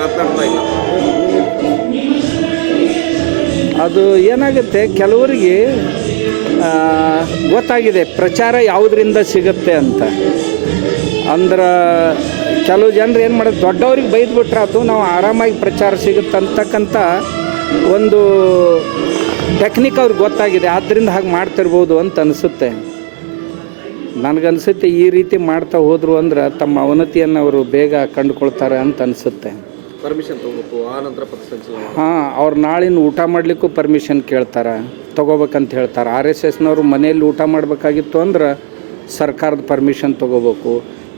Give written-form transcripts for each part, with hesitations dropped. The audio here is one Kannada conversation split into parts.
ಮಾತನಾಡ್ತಾ ಇಲ್ಲ. ಅದು ಏನಾಗುತ್ತೆ, ಕೆಲವರಿಗೆ ಗೊತ್ತಾಗಿದೆ ಪ್ರಚಾರ ಯಾವುದರಿಂದ ಸಿಗುತ್ತೆ ಅಂತ. ಅಂದ್ರೆ ಕೆಲವು ಜನರು ಏನು ಮಾಡೋದು, ದೊಡ್ಡವ್ರಿಗೆ ಬೈದ್ಬಿಟ್ರೆ ಆಯ್ತು, ನಾವು ಆರಾಮಾಗಿ ಪ್ರಚಾರ ಸಿಗುತ್ತೆ ಅಂತಕ್ಕಂಥ ಒಂದು ಟೆಕ್ನಿಕ್ ಅವ್ರಿಗೆ ಗೊತ್ತಾಗಿದೆ. ಆದ್ದರಿಂದ ಹಾಗೆ ಮಾಡ್ತಿರ್ಬೋದು ಅಂತ ಅನಿಸುತ್ತೆ. ನನಗನ್ಸುತ್ತೆ ಈ ರೀತಿ ಮಾಡ್ತಾ ಹೋದರು ಅಂದ್ರೆ ತಮ್ಮ ಅವನತಿಯನ್ನು ಅವರು ಬೇಗ ಕಂಡುಕೊಳ್ತಾರೆ ಅಂತ ಅನಿಸುತ್ತೆ. ಪರ್ಮಿಷನ್ ತೊಗೋಬೇಕು, ಆ ನಂತರ ಪಥಸಂಚಲನ. ಹಾಂ, ಅವ್ರು ನಾಳಿನ ಊಟ ಮಾಡಲಿಕ್ಕೂ ಪರ್ಮಿಷನ್ ಕೇಳ್ತಾರೆ, ತೊಗೋಬೇಕಂತ ಹೇಳ್ತಾರೆ. RSSನವರು ಮನೆಯಲ್ಲಿ ಊಟ ಮಾಡಬೇಕಾಗಿತ್ತು ಅಂದ್ರೆ ಸರ್ಕಾರದ ಪರ್ಮಿಷನ್ ತೊಗೋಬೇಕು.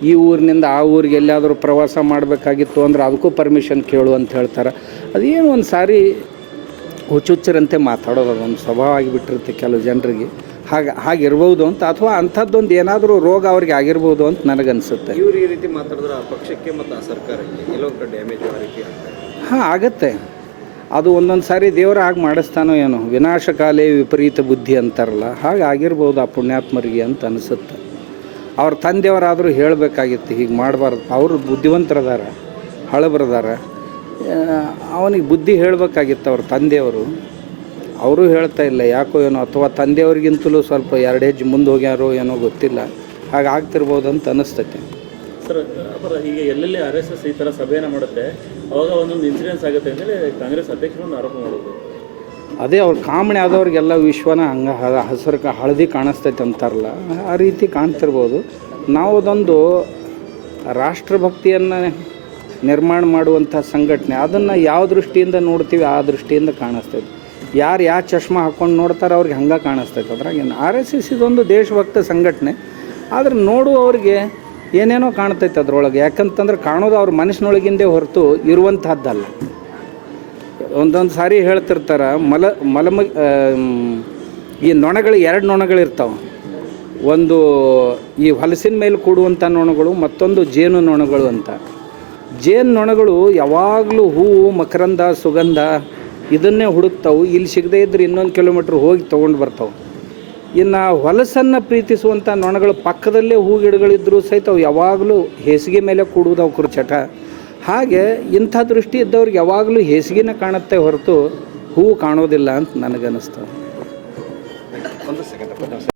ಈ ಊರಿನಿಂದ ಆ ಊರಿಗೆ ಎಲ್ಲಾದರೂ ಪ್ರವಾಸ ಮಾಡಬೇಕಾಗಿತ್ತು ಅಂದ್ರೆ ಅದಕ್ಕೂ ಪರ್ಮಿಷನ್ ಕೇಳು ಅಂತ ಹೇಳ್ತಾರೆ. ಅದೇನು ಒಂದು ಸಾರಿ ಹುಚ್ಚುಚ್ಚರಂತೆ ಮಾತಾಡೋದು, ಅದೊಂದು ಸ್ವಭಾವ ಆಗಿಬಿಟ್ಟಿರುತ್ತೆ ಕೆಲವು ಜನರಿಗೆ. ಹಾಗಿರ್ಬೋದು ಅಂತ, ಅಥವಾ ಅಂಥದ್ದೊಂದು ಏನಾದರೂ ರೋಗ ಅವ್ರಿಗೆ ಆಗಿರ್ಬೋದು ಅಂತ ನನಗನ್ಸುತ್ತೆ. ಇವ್ರು ಈ ರೀತಿ ಮಾತಾಡಿದ್ರೆ ಆ ಪಕ್ಷಕ್ಕೆ ಮತ್ತು ಆ ಸರ್ಕಾರಕ್ಕೆ ಎಲ್ಲೊಂದು ಕಡೆ ಡ್ಯಾಮೇಜ್ ಆ ರೀತಿ ಆಗ್ತದೆ. ಹಾಂ, ಆಗುತ್ತೆ. ಅದು ಒಂದೊಂದು ಸಾರಿ ದೇವರ ಹಾಗೆ ಮಾಡಿಸ್ತಾನೋ ಏನೋ, ವಿನಾಶಕಾಲೇ ವಿಪರೀತ ಬುದ್ಧಿ ಅಂತಾರಲ್ಲ, ಹಾಗೆ ಆಗಿರ್ಬೋದು ಆ ಪುಣ್ಯಾತ್ಮರಿಗೆ ಅಂತ ಅನಿಸುತ್ತೆ. ಅವ್ರ ತಂದೆಯವರಾದರೂ ಹೇಳಬೇಕಾಗಿತ್ತು, ಹೀಗೆ ಮಾಡಬಾರ್ದು. ಅವರು ಬುದ್ಧಿವಂತರದಾರ, ಹಳಬರದಾರ, ಅವನಿಗೆ ಬುದ್ಧಿ ಹೇಳಬೇಕಾಗಿತ್ತು ಅವ್ರ ತಂದೆಯವರು. ಅವರು ಹೇಳ್ತಾ ಇಲ್ಲ ಯಾಕೋ ಏನೋ, ಅಥವಾ ತಂದೆಯವ್ರಿಗಿಂತಲೂ ಸ್ವಲ್ಪ 2 ಹೆಜ್ಜೆ ಮುಂದೆ ಹೋಗ್ಯಾರೋ ಏನೋ ಗೊತ್ತಿಲ್ಲ. ಹಾಗೆ ಆಗ್ತಿರ್ಬೋದು ಅಂತ ಅನ್ನಿಸ್ತೈತೆ. ಸರ್, ಈಗ ಎಲ್ಲೆಲ್ಲಿ RSS ಈ ಥರ ಸಭೆಯನ್ನು ಮಾಡುತ್ತೆ, ಅವಾಗ ಒಂದೊಂದು ಇನ್ಸಿಡೆನ್ಸ್ ಆಗುತ್ತೆ ಅಂತೇಳಿ ಕಾಂಗ್ರೆಸ್ ಅಧ್ಯಕ್ಷರನ್ನು ಆರೋಪ ಮಾಡೋದು. ಅದೇ ಅವ್ರ ಕಾಮಣಿ ಆದವ್ರಿಗೆಲ್ಲ ವಿಶ್ವನ ಹಂಗೆ ಹಸಿರು ಹಳದಿ ಕಾಣಿಸ್ತೈತೆ ಅಂತಾರಲ್ಲ, ಆ ರೀತಿ ಕಾಣ್ತಿರ್ಬೋದು. ನಾವು ಅದೊಂದು ರಾಷ್ಟ್ರಭಕ್ತಿಯನ್ನು ನಿರ್ಮಾಣ ಮಾಡುವಂಥ ಸಂಘಟನೆ, ಅದನ್ನು ಯಾವ ದೃಷ್ಟಿಯಿಂದ ನೋಡ್ತೀವಿ ಆ ದೃಷ್ಟಿಯಿಂದ ಕಾಣಿಸ್ತೈತೆ. ಯಾರು ಯಾವ ಚಶ್ಮಾ ಹಾಕ್ಕೊಂಡು ನೋಡ್ತಾರೆ ಅವ್ರಿಗೆ ಹಂಗೆ ಕಾಣಿಸ್ತೈತೆ. ಅದ್ರಾಗೇನು RSS ಇದೊಂದು ದೇಶಭಕ್ತ ಸಂಘಟನೆ, ಆದ್ರೆ ನೋಡುವವ್ರಿಗೆ ಏನೇನೋ ಕಾಣ್ತೈತೆ ಅದರೊಳಗೆ. ಯಾಕಂತಂದ್ರೆ ಕಾಣೋದು ಅವ್ರ ಮನಸ್ಸಿನೊಳಗಿಂದೇ ಹೊರತು ಇರುವಂತಹದ್ದಲ್ಲ. ಒಂದೊಂದು ಸಾರಿ ಹೇಳ್ತಿರ್ತಾರೆ, ಈ ನೊಣಗಳು 2 ನೊಣಗಳಿರ್ತಾವೆ. ಒಂದು ಈ ಹೊಲಸಿನ ಮೇಲೆ ಕೂಡುವಂಥ ನೊಣಗಳು, ಮತ್ತೊಂದು ಜೇನು ನೊಣಗಳು ಅಂತ. ಜೇನು ನೊಣಗಳು ಯಾವಾಗಲೂ ಹೂವು, ಮಕರಂದ, ಸುಗಂಧ ಇದನ್ನೇ ಹುಡುಕ್ತಾವೆ. ಇಲ್ಲಿ ಸಿಗದೇ ಇದ್ರೆ ಇನ್ನೊಂದು ಕಿಲೋಮೀಟ್ರ್ ಹೋಗಿ ತೊಗೊಂಡು ಬರ್ತಾವೆ. ಇನ್ನು ಹೊಲಸನ್ನು ಪ್ರೀತಿಸುವಂಥ ನೊಣಗಳು ಪಕ್ಕದಲ್ಲೇ ಹೂ ಗಿಡಗಳಿದ್ದರೂ ಸಹಿತ ಅವು ಯಾವಾಗಲೂ ಹೇಸಿಗೆ ಮೇಲೆ ಕೂಡುವುದು ಅವ್ರ ಚಟ. ಹಾಗೆ ಇಂಥ ದೃಷ್ಟಿ ಇದ್ದವ್ರಿಗೆ ಯಾವಾಗಲೂ ಹೇಸಿಗೆನ ಕಾಣುತ್ತೆ ಹೊರತು ಹೂವು ಕಾಣೋದಿಲ್ಲ ಅಂತ ನನಗನ್ನಿಸ್ತದೆ. ಒಂದು ಸೆಕೆಂಡ್.